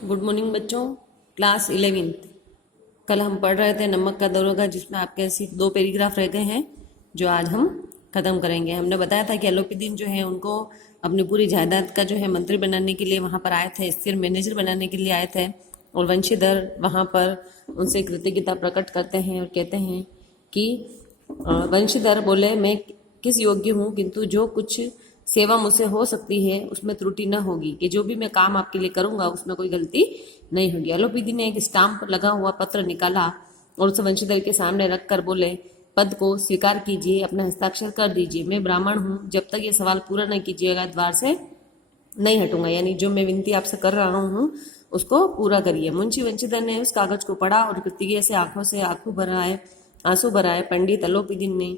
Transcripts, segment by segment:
Good morning बच्चों। Class 11th। कल हम पढ़ रहे थे नमक का दरोगा, जिसमें आपके सिर्फ 2 पैराग्राफ रह गए हैं जो आज हम ख़त्म करेंगे। हमने बताया था कि अलोपीदीन जो है उनको अपनी पूरी जायदाद का जो है मंत्री बनाने के लिए वहाँ पर आए थे, स्थिर मैनेजर बनाने के लिए आए थे। और वंशीधर वहाँ पर उनसे कृतज्ञता प्रकट करते हैं और कहते हैं कि वंशीधर बोले, मैं किस योग्य हूँ, किंतु जो कुछ सेवा मुझसे हो सकती है उसमें त्रुटि न होगी, कि जो भी मैं काम आपके लिए करूंगा उसमें कोई गलती नहीं होगी। अलोपीदी ने एक स्टाम्प लगा हुआ पत्र निकाला और उसे वंशीधर के सामने रखकर बोले, पद को स्वीकार कीजिए, अपना हस्ताक्षर कर दीजिए। मैं ब्राह्मण हूँ, जब तक ये सवाल पूरा नहीं कीजिएगा द्वार से नहीं हटूंगा। यानी जो मैं विनती आपसे कर रहा हूँ उसको पूरा करिए। मुंशी वंशीधर ने उस कागज को पढ़ा और कृतज्ञता से आंसू भराए। पंडित अलोपीदीन ने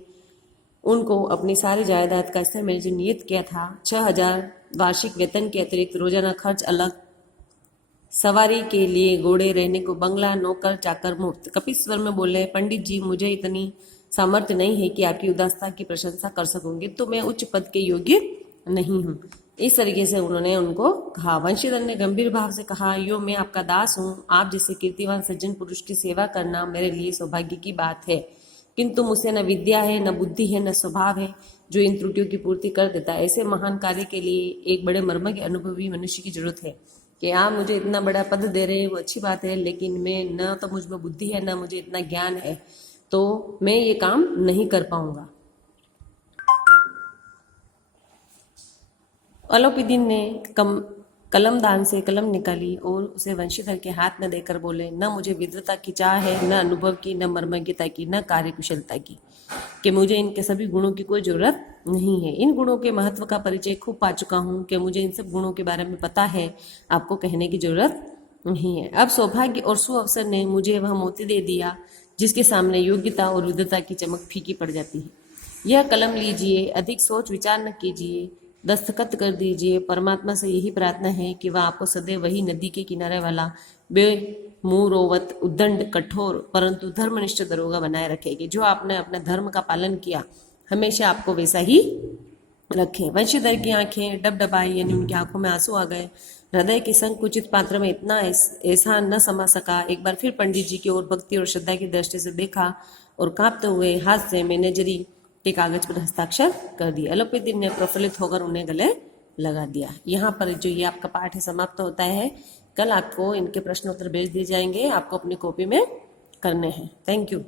उनको अपनी सारी जायदाद का स्थिर मैनेजर नियुक्त किया था। 6,000 वार्षिक वेतन के अतिरिक्त रोजाना खर्च अलग, सवारी के लिए घोड़े, रहने को बंगला, नौकर चाकर मुफ्त। कपिस्वर में बोले, पंडित जी, मुझे इतनी सामर्थ्य नहीं है कि आपकी उदारता की प्रशंसा कर सकूंगी, तो मैं उच्च पद के योग्य नहीं हूँ। इस तरीके से उन्होंने उनको कहा। वंशीधर ने गंभीर भाव से कहा, यो मैं आपका दास हूँ। आप जैसे कीर्तिवान सज्जन पुरुष की सेवा करना मेरे लिए सौभाग्य की बात है, किंतु मुझसे न विद्या है, न बुद्धि है, न स्वभाव है जो इन त्रुटियों की पूर्ति कर देता है। ऐसे महान कार्य के लिए एक बड़े मर्म के अनुभवी मनुष्य की जरूरत है। कि आप मुझे इतना बड़ा पद दे रहे हैं वो अच्छी बात है, लेकिन मैं न तो मुझ में बुद्धि है, न मुझे इतना ज्ञान है, तो मैं ये काम नहीं कर पाऊंगा। अलोपीदीन ने कलमदान से कलम निकाली और उसे वंशीधर के हाथ में देकर बोले, न मुझे विद्वता की चाह है, न अनुभव की, न मर्मज्ञता की, न कार्यकुशलता की, कि मुझे इनके सभी गुणों की कोई जरूरत नहीं है। इन गुणों के महत्व का परिचय खूब पा चुका हूँ कि मुझे इन सब गुणों के बारे में पता है, आपको कहने की जरूरत नहीं है। अब सौभाग्य और सुअवसर ने मुझे वह मोती दे दिया जिसके सामने योग्यता और विद्वता की चमक फीकी पड़ जाती है। यह कलम लीजिए, अधिक सोच विचार न कीजिए, दस्तखत कर दीजिए। परमात्मा से यही प्रार्थना है कि वह आपको सदैव वही नदी के किनारे वाला बेमुरोवत, उद्दंड, कठोर परंतु धर्मनिष्ठ दरोगा बनाए रखेगी। जो आपने अपने धर्म का पालन किया, हमेशा आपको वैसा ही रखे। वंशीधर की आंखें डबडबाई, यानी उनकी आंखों में आंसू आ गए। हृदय के संकुचित पात्र में इतना ऐसा न समा सका। एक बार फिर पंडित जी की ओर भक्ति और श्रद्धा की दृष्टि से देखा और कांपते हुए हाथ से मैनेजरी के कागज पर हस्ताक्षर कर दिए। अलोपीदीन ने प्रफुल्लित होकर उन्हें गले लगा दिया। यहाँ पर जो ये आपका पाठ है समाप्त होता है। कल आपको इनके प्रश्न उत्तर भेज दिए जाएंगे, आपको अपनी कॉपी में करने हैं। Thank you.